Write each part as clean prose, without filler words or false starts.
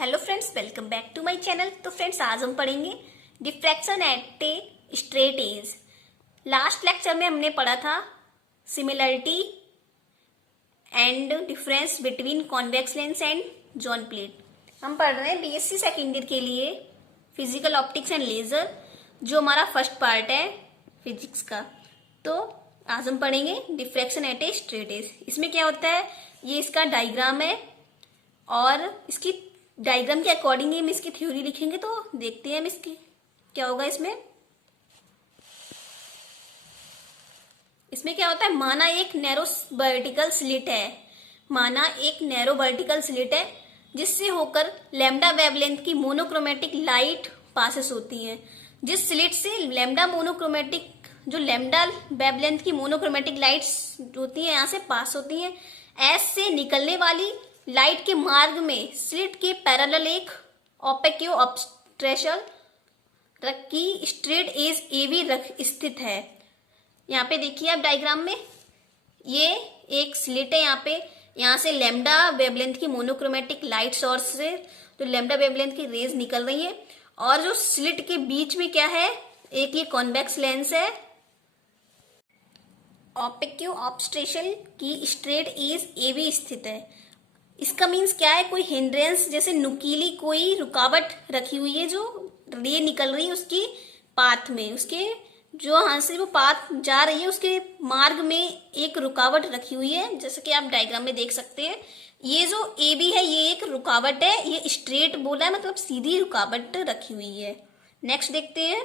Hello friends, welcome back to my channel. तो friends, आज हम पढ़ेंगे diffraction at a straight edge. Last lecture में हमने पढ़ा था similarity and difference between convex lens and zone plate. हम पढ़ रहे हैं बीएससी सेकेंड ईयर के लिए फिजिकल ऑप्टिक्स एंड लेजर, जो हमारा फर्स्ट पार्ट है फिजिक्स का। तो आज हम पढ़ेंगे diffraction at a straight edge. इसमें क्या होता है, ये इसका डायग्राम है और इसकी डायग्राम के अकॉर्डिंग हम इसकी थ्योरी लिखेंगे। तो देखते हैं हम इसकी क्या होगा। इसमें क्या होता है, माना एक नैरो वर्टिकल स्लिट है, जिससे होकर लैम्डा वेवलेंथ की मोनोक्रोमेटिक लाइट पासेस होती है। जिस स्लिट से लैम्डा वेवलेंथ की मोनोक्रोमेटिक लाइट्स होती है, यहाँ से पास होती हैं। एस से निकलने वाली लाइट के मार्ग में स्लिट के पैरेलल एक ओपेक्यू ऑब्स्ट्रेशन की स्ट्रेट एज एवी स्थित है। यहाँ पे देखिए आप डायग्राम में, ये एक स्लिट है। यहाँ से लैम्डा वेवलेंथ की मोनोक्रोमेटिक लाइट सोर्स से जो लैम्डा वेवलेंथ की रेज निकल रही है, और जो स्लिट के बीच में क्या है, एक ये कॉन्वेक्स लेंस है। ओपेक्यू ऑब्स्ट्रेशन की स्ट्रेट एज एवी स्थित है। इसका मीन्स क्या है, कोई हिंड्रेंस जैसे नुकीली कोई रुकावट रखी हुई है, जो रे निकल रही है उसकी पाथ में, उसके जो यहाँ से वो पाथ जा रही है उसके मार्ग में एक रुकावट रखी हुई है, जैसे कि आप डायग्राम में देख सकते हैं। ये जो ए बी है, ये एक रुकावट है, ये स्ट्रेट बोला है, मतलब सीधी रुकावट रखी हुई है। नेक्स्ट देखते हैं,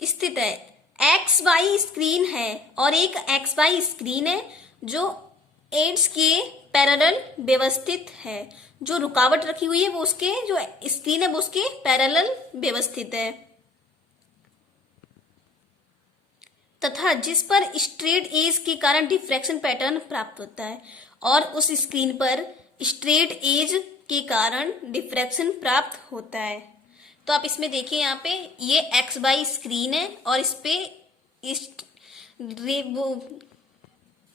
स्थित है। एक्स वाई स्क्रीन है और एक एक्स वाई स्क्रीन है जो एड्स के पैरेलल व्यवस्थित है। जो रुकावट रखी हुई है वो उसके, जो स्क्रीन है वो उसके पैरेलल व्यवस्थित है, तथा जिस पर स्ट्रेट एज के कारण डिफ्रैक्शन पैटर्न प्राप्त होता है, और उस स्क्रीन पर स्ट्रेट एज के कारण डिफ्रैक्शन प्राप्त होता है। तो आप इसमें देखिए, यहाँ पे ये एक्स वाई स्क्रीन है और इस पे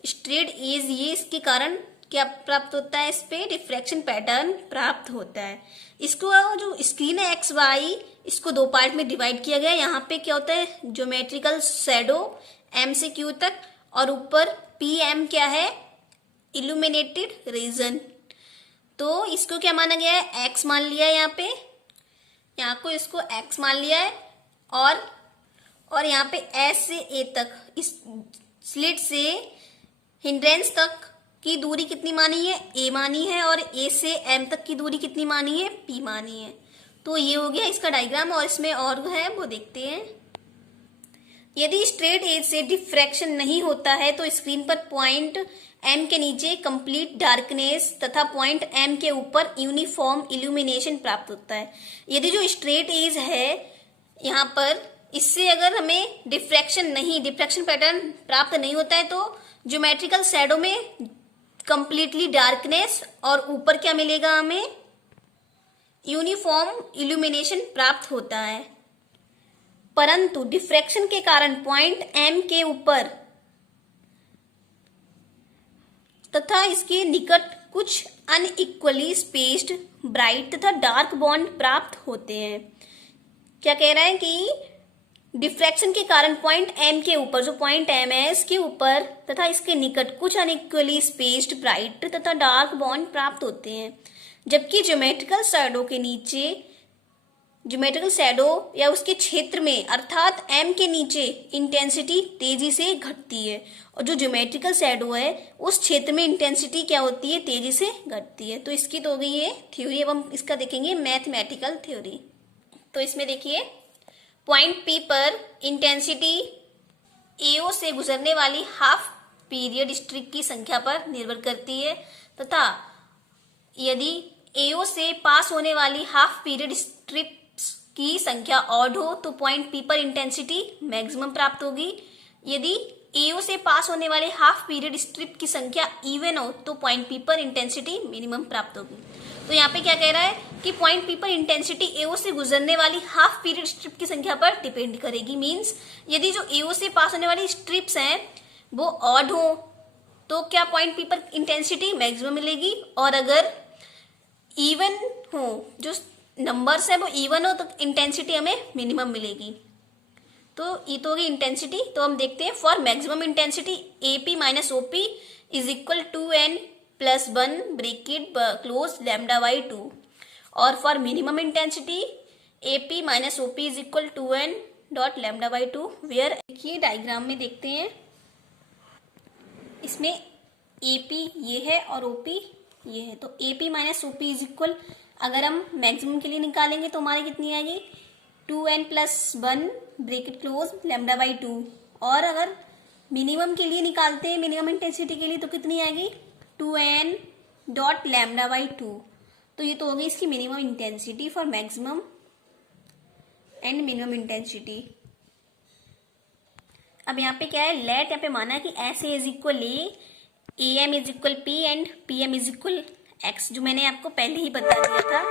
स्ट्रेट एज, ये इसके कारण क्या प्राप्त होता है, इस पे डिफ्रैक्शन पैटर्न प्राप्त होता है। इसको जो स्क्रीन है एक्स वाई, इसको दो पार्ट में डिवाइड किया गया है। यहाँ पे क्या होता है, ज्योमेट्रिकल शैडो एम से क्यू तक, और ऊपर पी एम क्या है, इल्यूमिनेटेड रीजन। तो इसको क्या माना गया है, एक्स मान लिया है। यहाँ को इसको एक्स मान लिया है, और यहाँ पे एस से ए तक, इस स्लिट से हिंड्रेंस तक की दूरी कितनी मानी है, ए मानी है, और ए से एम तक की दूरी कितनी मानी है, पी मानी है। तो ये हो गया इसका डायग्राम, और इसमें और है वो देखते हैं। यदि स्ट्रेट एज से डिफ्रैक्शन नहीं होता है तो स्क्रीन पर पॉइंट एम के नीचे कंप्लीट डार्कनेस तथा पॉइंट एम के ऊपर यूनिफॉर्म इल्यूमिनेशन प्राप्त होता है। यदि जो स्ट्रेट एज है यहाँ पर, इससे अगर हमें डिफ्रैक्शन पैटर्न प्राप्त नहीं होता है, तो ज्योमेट्रिकल शैडो में कंप्लीटली डार्कनेस, और ऊपर क्या मिलेगा, हमें यूनिफॉर्म इल्यूमिनेशन प्राप्त होता है। परंतु डिफ्रैक्शन के कारण पॉइंट एम के ऊपर तथा इसके निकट कुछ अनइक्वली स्पेस्ड ब्राइट तथा डार्क बॉन्ड प्राप्त होते हैं। क्या कह रहा है कि डिफ्रैक्शन के कारण पॉइंट एम के ऊपर, जो पॉइंट एम है इसके ऊपर तथा इसके निकट कुछ अनइक्वली स्पेस्ड ब्राइट तथा डार्क बॉन्ड प्राप्त होते हैं, जबकि ज्योमेट्रिकल शैडो के नीचे, ज्योमेट्रिकल शैडो या उसके क्षेत्र में अर्थात एम के नीचे इंटेंसिटी तेजी से घटती है, और जो ज्योमेट्रिकल शैडो है उस क्षेत्र में इंटेंसिटी क्या होती है, तेजी से घटती है। तो इसकी तो हो गई ये थ्योरी। अब हम इसका देखेंगे मैथमेटिकल थ्योरी। तो इसमें देखिए, पॉइंट पी पर इंटेंसिटी एओ से गुजरने वाली हाफ पीरियड स्ट्रिप की संख्या पर निर्भर करती है, तथा यदि एओ से पास होने वाली हाफ पीरियड स्ट्रिप्स की संख्या ऑड हो तो पॉइंट पी पर इंटेंसिटी मैक्सिमम प्राप्त होगी। यदि एओ से पास होने वाले हाफ पीरियड स्ट्रिप की संख्या इवन हो तो पॉइंट पी पर इंटेंसिटी मिनिमम प्राप्त होगी। तो यहाँ पे क्या कह रहा है कि पॉइंट पी पर इंटेंसिटी एओ से गुजरने वाली हाफ पीरियड स्ट्रिप की संख्या पर डिपेंड करेगी। मींस यदि जो एओ से पास होने वाली स्ट्रिप्स हैं वो ऑड हो तो क्या पॉइंट पी पर इंटेंसिटी मैक्सिमम मिलेगी, और अगर इवन इवन हो, जो नंबर्स है वो इवन हो, तो इंटेंसिटी हमें मिनिमम मिलेगी। तो ये तो होगी इंटेंसिटी। तो हम देखते हैं for maximum intensity AP minus OP is equal 2n+1 bracket close λ/2, और for minimum intensity AP minus OP is equal 2n dot λ/2 where. देखिए डायग्राम में देखते हैं, इसमें AP ये है और OP ये है। तो AP minus OP is equal, अगर हम मैक्सिमम के लिए निकालेंगे तो हमारी कितनी आएगी 2n+1 ब्रैकेट क्लोज λ/2, और अगर मिनिमम के लिए निकालते हैं, मिनिमम इंटेंसिटी के लिए, तो कितनी आएगी 2n डॉट λ/2। तो ये तो होगी इसकी minimum intensity for maximum and minimum intensity. अब यहाँ पे क्या है, लेट यहाँ पे माना है कि SA is equal AM is equal P and PM is equal X, जो मैंने आपको पहले ही बता दिया था।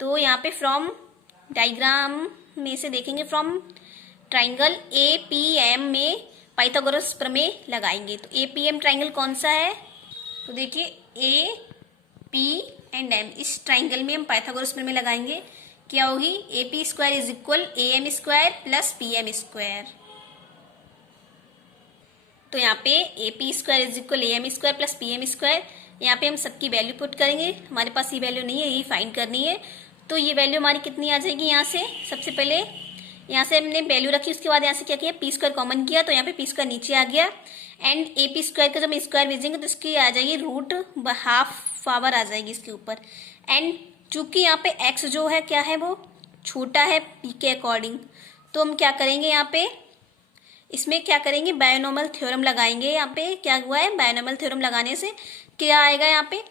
तो यहाँ पे फ्रॉम डायग्राम में से देखेंगे, फ्रॉम ट्राइंगल APM में पाइथागोरस प्रमेय लगाएंगे। तो APM ट्राइंगल कौन सा है, तो देखिए AP एंड M, इस ट्राइंगल में हम पाइथागोरस प्रमेय लगाएंगे। क्या होगी, AP² is equal AM² plus PM²। तो यहाँ पे AP² is equal AM² plus PM²। यहाँ पे हम सबकी वैल्यू पुट करेंगे, हमारे पास ये वैल्यू नहीं है, यही फाइंड करनी है। तो ये वैल्यू हमारी कितनी आ जाएगी, यहाँ से सबसे पहले यहाँ से हमने वैल्यू रखी, उसके बाद यहाँ से क्या किया, P² कॉमन किया, तो यहाँ पे P² नीचे आ गया, एंड AP² का जब स्क्वायर भेजेंगे तो इसकी आ जाएगी √½ पावर आ जाएगी इसके ऊपर। एंड चूंकि यहाँ पे x जो है क्या है, वो छोटा है p के अकॉर्डिंग, तो हम क्या करेंगे, यहाँ पे इसमें क्या करेंगे, बायनॉमियल थ्योरम लगाएंगे। यहाँ पे क्या हुआ है, बायनॉमियल थ्योरम लगाने से क्या आएगा, यहाँ पे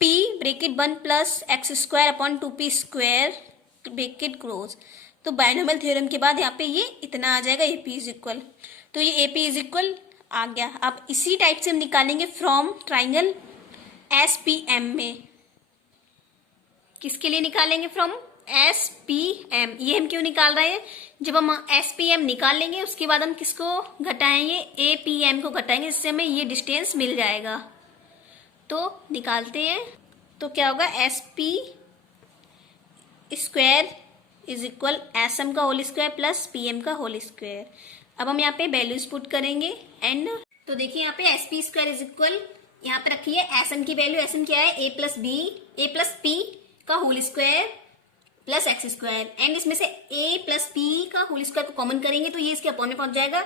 p bracket 1 plus x² upon 2p² bracket close. तो बायनॉमियल थ्योरम के बाद यहाँ पे ये इतना आ जाएगा AP इज इक्वल, तो ये AP इज इक्वल आ गया। अब इसी टाइप से हम निकालेंगे फ्रॉम ट्राइंगल SPM में। किसके लिए निकालेंगे, फ्रॉम SPM। ये हम क्यों निकाल रहे हैं, जब हम SPM निकाल लेंगे उसके बाद हम किसको घटाएंगे, APM को घटाएंगे, जिससे हमें ये डिस्टेंस मिल जाएगा। तो निकालते हैं, तो क्या होगा, SP² इज इक्वल SM का होल स्क्वायर प्लस PM का होल स्क्वायर। अब हम यहाँ पे वैल्यूज पुट करेंगे एंड, तो देखिए यहाँ पे SP² इज इक्वल, यहाँ पे रखी है SM की वैल्यू, SM क्या है, A प्लस P का whole square plus x², and इसमें से A प्लस P का होल स्क्वायर को कॉमन करेंगे तो ये इसके अपॉन में पहुंच जाएगा।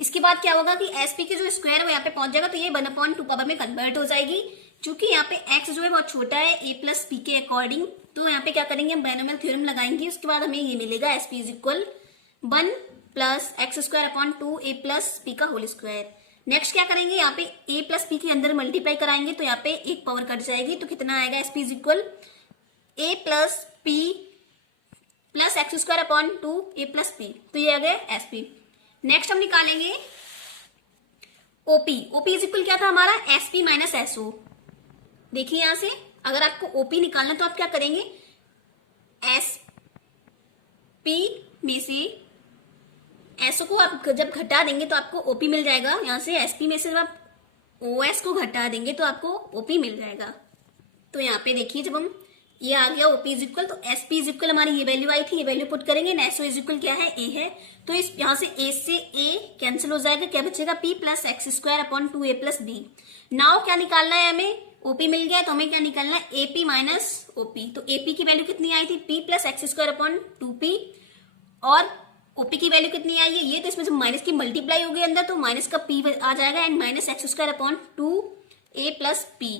इसके बाद क्या होगा कि SP के जो स्क्वायर है वो यहाँ पे पहुंच जाएगा, तो ये 1/2 पावर में कन्वर्ट हो जाएगी। चूंकि यहाँ पे x जो है बहुत छोटा है A प्लस P के अकॉर्डिंग, तो यहाँ पे क्या करेंगे, हम बायनॉमियल थ्योरम लगाएंगे। उसके बाद हमें ये मिलेगा SP is equal 1 plus x² upon 2A plus P का होल स्क्वायर। नेक्स्ट क्या करेंगे, यहाँ पे A प्लस P के अंदर मल्टीप्लाई कराएंगे तो यहाँ पे एक पावर कट जाएगी, तो कितना आएगा, SP is equal A plus P plus x² upon 2A plus P। तो ये आ गया SP। नेक्स्ट हम निकालेंगे OP इज इक्वल क्या था हमारा, SP माइनस SO। देखिए यहां से अगर आपको OP निकालना तो आप क्या करेंगे, SP में से SO को आप जब घटा देंगे तो आपको OP मिल जाएगा। यहां से SP में से जब आप OS को घटा देंगे तो आपको OP मिल जाएगा। तो यहाँ पे देखिए जब हम ये आ गया OP इज इक्वल, तो SP इज इक्वल हमारी ये वैल्यू आई थी, ये वैल्यू पुट करेंगे, SO इज इक्वल क्या है, A है, तो इस यहाँ से A से A कैंसिल हो जाएगा, क्या बचेगा, P plus x² upon 2A plus B। Now क्या निकालना है हमें, OP मिल गया, तो हमें क्या निकालना है, AP माइनस OP। तो AP की वैल्यू कितनी आई थी, P plus x² upon 2P, और OP की वैल्यू कितनी आई है, ये तो इसमें से माइनस की मल्टीप्लाई होगी अंदर, तो माइनस का P आ जाएगा, and minus x² upon 2A plus P।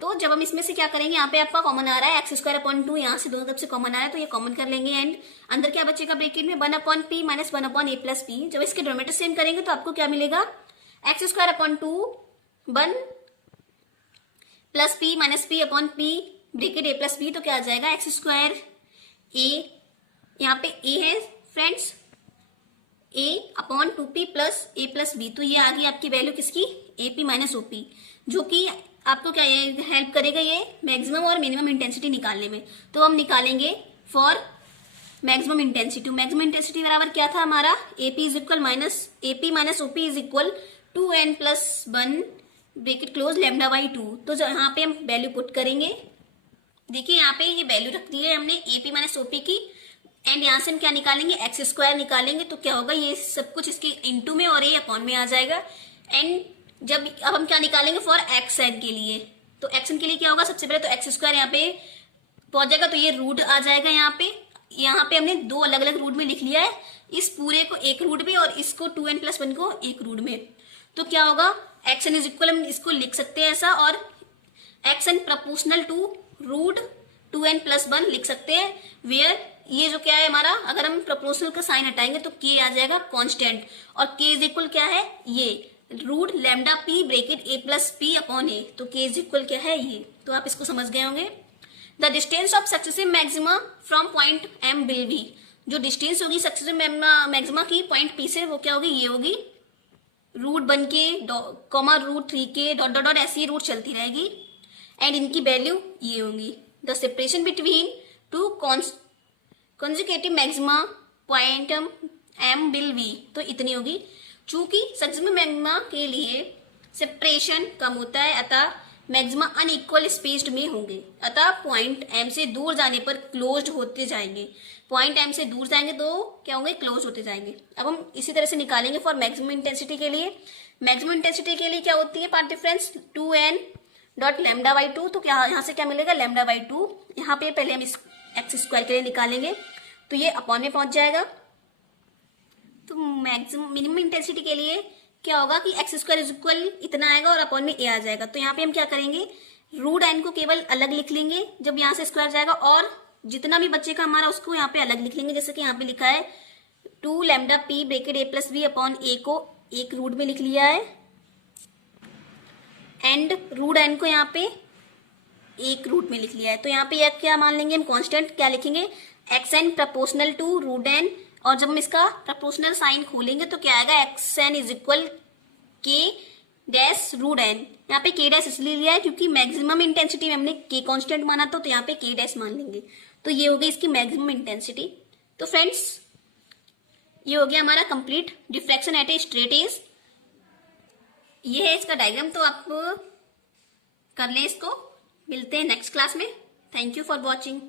तो जब हम इसमें से क्या करेंगे, यहाँ पे आपका कॉमन आ रहा है x² अपॉन 2, यहाँ से दोनों तरफ से कॉमन आ रहा है, तो ये कॉमन कर लेंगे, एंड अंदर क्या बचेगा ब्रैकेट में 1/P minus 1/A plus P। जब इसके डिनोमिनेटर सेम करेंगे तो आपको क्या मिलेगा, x² upon 2 1 plus P minus P upon P bracket A plus B। तो क्या आ जाएगा, x² A, यहाँ पे A है friends, A upon 2P plus A plus B। तो ये आ गई आपकी वैल्यू किसकी, AP माइनस OP, जो कि आपको क्या हेल्प करेगा, ये मैक्सिमम और मिनिमम इंटेंसिटी निकालने में। तो हम निकालेंगे for maximum intensity. Maximum intensity बराबर क्या था हमारा, AP is equal minus AP minus OP is equal 2n+1 bracket close λ/2। तो यहाँ पे हम वैल्यू पुट करेंगे, देखिए यहाँ पे ये वैल्यू रख दी है हमने AP माइनस OP की, एंड यहाँ से हम क्या निकालेंगे, एक्स स्क्वायर निकालेंगे। तो क्या होगा, ये सब कुछ इसके इनटू में और ये अपॉन में आ जाएगा। एंड जब अब हम क्या निकालेंगे फॉर XN के लिए, तो XN के लिए क्या होगा, सबसे पहले तो एक्स स्क्वायर यहाँ पे पहुंच जाएगा, तो ये रूट आ जाएगा यहाँ पे हमने दो अलग अलग रूट में लिख लिया है, इस पूरे को एक रूट में और इसको 2n+1 को एक रूट में। तो क्या होगा, XN इज इक्वल, हम इसको लिख सकते हैं ऐसा, और XN proportional to root 2n+1 लिख सकते हैं, वेयर ये जो क्या है हमारा, अगर हम प्रोपोर्शनल का साइन हटाएंगे तो k आ जाएगा कांस्टेंट, और k इज इक्वल क्या है, ये root lambda p bracket a+p/a, तो k इज इक्वल क्या है, ये। तो आप इसको समझ गए होंगे। The distance of successive maxima from point M will be, जो डिस्टेंस होगी सक्सेसिव मैक्सिमा की पॉइंट P से, वो क्या होगी, ये होगी √1 के कॉमा √3 के डॉट डॉट डॉट, ऐसी रूट चलती रहेगी, एंड इनकी वैल्यू ये होंगी। The separation between two consecutive maxima point M will be, तो इतनी होगी। चूंकि सक्सेसिव मैक्सिमा के लिए सेपरेशन कम होता है, अतः मैक्सिमा अनइक्वल स्पेस्ड में होंगे, अतः पॉइंट M से दूर जाने पर क्लोज्ड होते जाएंगे। पॉइंट M से दूर जाएंगे तो क्या होंगे, क्लोज होते जाएंगे। अब हम इसी तरह से निकालेंगे फॉर मैक्सिमम इंटेंसिटी के लिए। मैक्सिमम इंटेंसिटी के लिए क्या होती है पार्ट डिफरेंस, 2n.λ/2, तो क्या यहाँ से क्या मिलेगा, λ/2। यहाँ पे पहले हम इस एक्स स्क्वायर के लिए निकालेंगे, तो ये अपॉन में पहुंच जाएगा। तो मैक्सिमम मिनिमम इंटेंसिटी के लिए क्या होगा कि एक्स स्क्वायर इज इक्वल इतना आएगा और अपॉन में a आ जाएगा। तो यहाँ पे हम क्या करेंगे, √n को केवल अलग लिख लेंगे जब यहाँ से स्क्वायर जाएगा, और जितना भी बचेगा हमारा उसको यहाँ पे अलग लिख लेंगे। जैसे कि यहाँ पे लिखा है 2λp ब्रैकेट a+b/a को एक रूट में लिख लिया है, एंड √n को यहाँ पे एक रूट में लिख लिया है। तो यहाँ पे क्या मान लेंगे हम, कांस्टेंट क्या लिखेंगे, XN प्रोपोर्शनल टू √n, और जब हम इसका प्रोपोर्शनल साइन खोलेंगे तो क्या आएगा, XN इज इक्वल k-√n। यहाँ पे k' इसलिए लिया है क्योंकि मैक्सिमम इंटेंसिटी में हमने k कांस्टेंट माना था, तो यहाँ पे k' मान लेंगे। तो ये हो गई इसकी मैक्सिमम इंटेंसिटी। तो फ्रेंड्स ये हो गया हमारा complete diffraction at a straight edge. ये है इसका डायग्राम, तो आप कर लें इसको। मिलते हैं नेक्स्ट क्लास में। Thank you for watching.